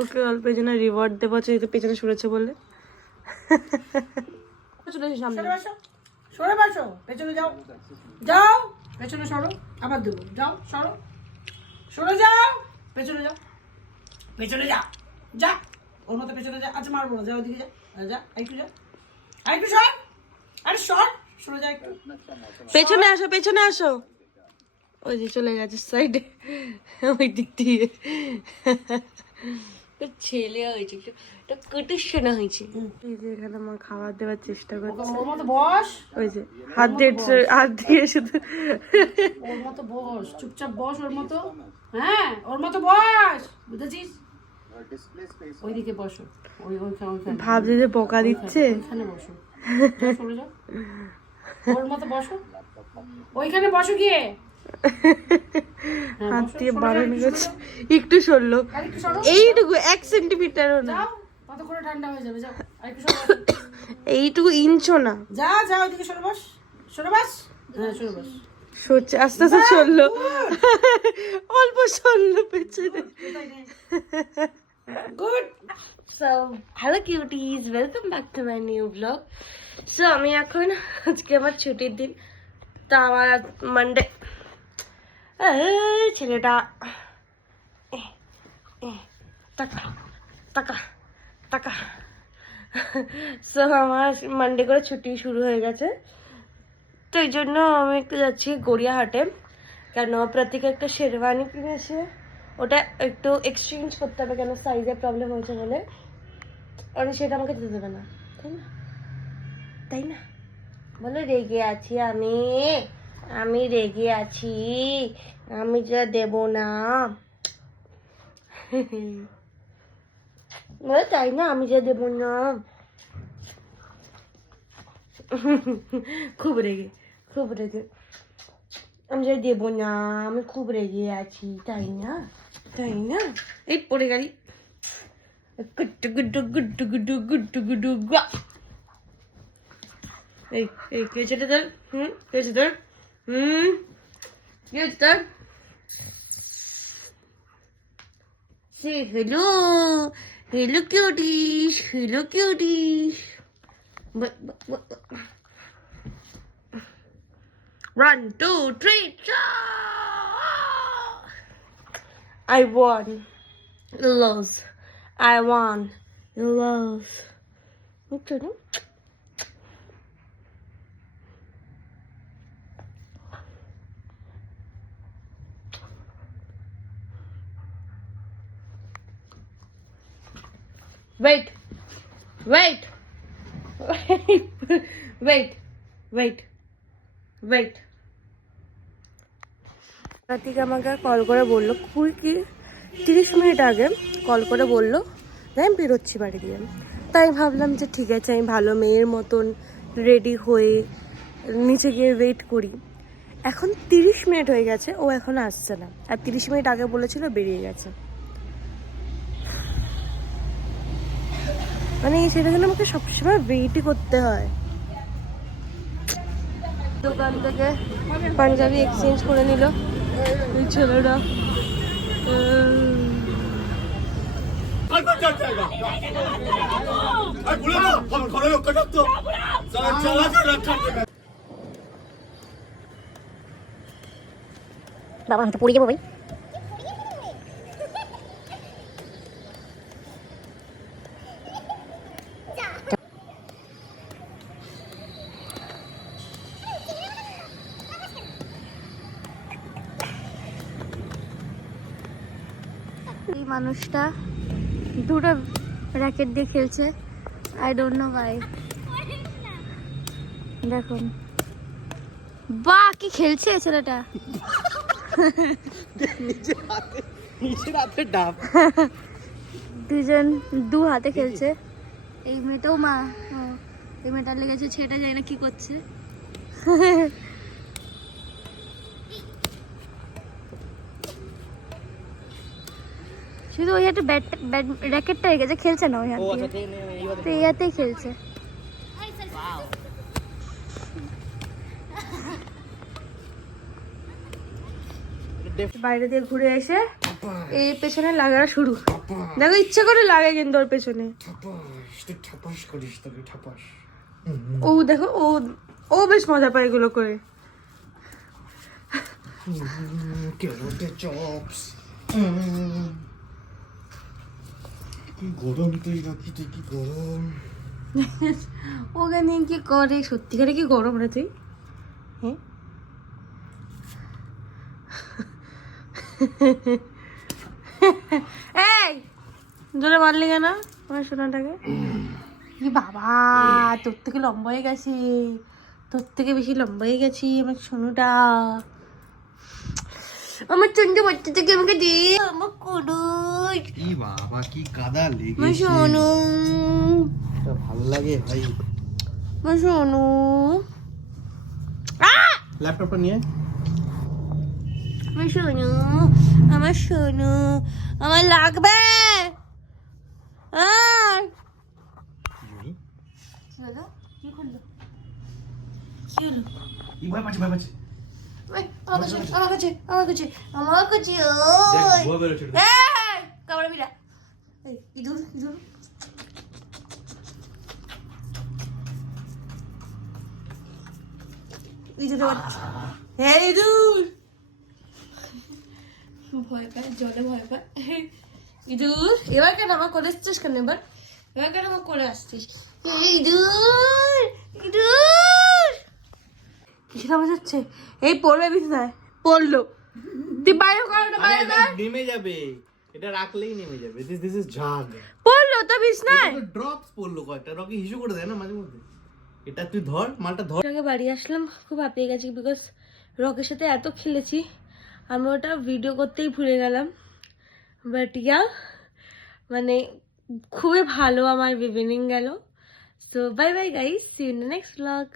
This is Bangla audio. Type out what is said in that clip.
ওকে অল্প পেছনে রিওয়ার্ড দেবো, যেহেতু পেছনে সরেছে বলে। চলে এসে সামনে সরে বসো, পেছনে যাও, যাও পেছনে সরো, আবার দেবো, যাও সরো, সরে যাও, পেছনে যাও, পেছনে যা, যা ওর মতো পেছনে যা। আচ্ছা মারবো না, যা ওদিকে যা, যা একটু যা, একটু সর, আরে সর, সরে যা একটু, পেছনে আসো, পেছনে আসো। ওই যে চলে গেছে সাইডে, ওই দিক দিয়ে। ছেলে হয়েছে, একটা কটুসনা হয়েছে। এই যে এখানে মা খাবার দেওয়ার চেষ্টা করছে। ওর মতো বস, ওই যে হাত দিয়ে শুধু ওর মতো বস, চুপচাপ বস ওর মতো, হ্যাঁ ওর মতো বস, বুঝেছিস? ওইদিকে বসো, ওইখানে ভাবছে যে বকা দিচ্ছে। ওইখানে বসো, যাও, সরে যাও, ওর মতো বসো, ওইখানে বসো গিয়ে, হাত দিয়ে বাড়ানো গেছে, একটু সরলো, এইটুকু 1 সেন্টিমিটারও না, যাও কতক্ষণে ঠান্ডা হয়ে যাবে, যাও আরেকটু সরে বসো, এইটুকু ইঞ্চও না। যা যা ওইদিকে সরে বস, সরে বস, হ্যাঁ সরে বস, সরছে, আস্তে আস্তে সরলো, অল্প সরলো পেছনে। Good. So hello cuties, welcome back to my new blog. So আমি এখন, আজকে আমার ছুটির দিন, তা আমার মানডে, ছেলেটা টাকা টাকা টাকা। সো আমার মানডে করে ছুটি শুরু হয়ে গেছে, তো এই জন্য আমি একটু যাচ্ছি গড়িয়াহাটে। কেন প্রতীক একটা শেরওয়ানি কিনেছে, ওটা একটু এক্সচেঞ্জ করতে হবে, কেন সাইজের প্রবলেম হয়েছে বলে। আর সেটা আমাকে দিতে দেবে না, তাই না? তাই না বলো? রেগে আছি আমি, আমি রেগে আছি, আমি যা দেব না। বলো তাই না, আমি যা দেব না। খুব রেগে, খুব রেগে, আমি যা দেব না, আমি খুব রেগে আছি, তাই না? তাই না? এই পড়ে গেলি, গুড্ডু গুড্ডু গুড্ডু গুড্ডু গুড্ডু গুড্ডু গা। এই এই কে চেটে তোর? কে চেটে তোর? কে চেটে তোর? Say hello, hello cuties, hello cuties. But. 1, 2, 3, I won. Love. I won. Love. Okay, no? Wait. Wait. Wait. Wait. Wait. রাতিকে আমাকে কল করে বললো, 30 মিনিট আগে কল করে বললো যে আমি বেরোচ্ছি বাড়ি দিয়ে। তাই ভাবলাম যে ঠিক আছে, আমি ভালো মেয়ের মতন রেডি হয়ে নিচে গিয়ে ওয়েট করি। এখন 30 মিনিট হয়ে গেছে, ও এখন আসছে না, আর 30 মিনিট আগে বলেছিল বেরিয়ে গেছে। মানে সেটা জন্য আমাকে সবসময় ওয়েটই করতে হয়। দোকান থেকে পাঞ্জাবি এক্সচেঞ্জ করে নিল এই ছেলেটা। বাবা আমি তো পড়ে যাবো ভাই। এই মানুষটা দুটো র্যাকেট দিয়ে খেলছে, আই ডোন্ট নো ভাই। দেখুন বাহ কি খেলছে ছেলেটা, নিজের হাতে ডাব, দুজন দু হাতে খেলছে। এই মেয়েটাও মা, এই মেয়েটার লেগেছে, ছেলেটা যায় না কি করছে। শুধু ওই হাতে র্যাকেটটা রেখেছে, খেলছে না ওই হাত দিয়ে, তো এই হাতেই খেলছে। বাইরে দিয়ে ঘুরে এসে এই পেছনে লাগানো শুরু। দেখো ইচ্ছে করে লাগে কিন্তু ওর পেছনে। ঠাপাস করিস তোকে ঠাপাস। ও দেখো ও ও বেশ মজা পায় এগুলো করে। কেরোটে চপস। কি গরম তুই রাখিতে, কি গরম। ওকে নিয়ে কি করে, সত্যিকারে কি গরম রে তুই? হ্যাঁ এই জোরে মারলি কেন আমার সোনাটাকে? কি বাবা, তোর থেকে লম্বা হয়ে গেছে, তোর থেকে বেশি লম্বা হয়ে গেছি আমার সোনুটা। আমার চন্দ্র বাচ্চা থেকে আমাকে দে, আমার কুড়ুই, কি বাবা কি কাদা আমার লেগেছে। সোনু, এটা ভাল লাগে ভাই। আমার সোনু। ল্যাপটপটা নিয়ে আমার সোনু, আমার সোনু, আমার লাগবে। আর কি হলো? কি করলো? কি হলো? কি ভয় পাচ্ছে, ভয় পাচ্ছে। এই, আমার কাছে, আমার কাছে, আমার কাছে, আমার কাছে, দেখ ওই। ভয় বেরোচ্ছে। এই, কামড়ে বিড়া। এই, ইঁদুর, ইঁদুর। ইঁদুরের বাচ্চা। এই, ইঁদুর। ভয় পায়, জলে ভয় পায়। ইঁদুর, এবার কেন আমার করে আসছিস কেন এবার? এবার কেন আমার করে আসছিস? এই, ইঁদুর, ইঁদুর। কিসের আওয়াজ হচ্ছে? এই পড়বে বিছানায়, পড়লো। তুই বাইরে কর, ওটা বাইরে কর। নেমে যাবে, এটা রাখলেই নেমে যাবে। দিস ইজ ঝাগ। পড়লো তো বিছনায়। ড্রপস পড়লো কয়েকটা, রকি হিসু করে দেয় না মাঝে মধ্যে। এটা তুই ধর, মালটা ধর। আগে বাড়ি আসলাম, খুব হাঁপিয়ে গেছি বিকজ রকের সাথে এত খেলেছি আমি ওটা ভিডিও করতেই ভুলে গেলাম। বাট ইয়া মানে খুবই ভালো আমার ইভিনিং গেল। So bye bye guys, see you in the next blog.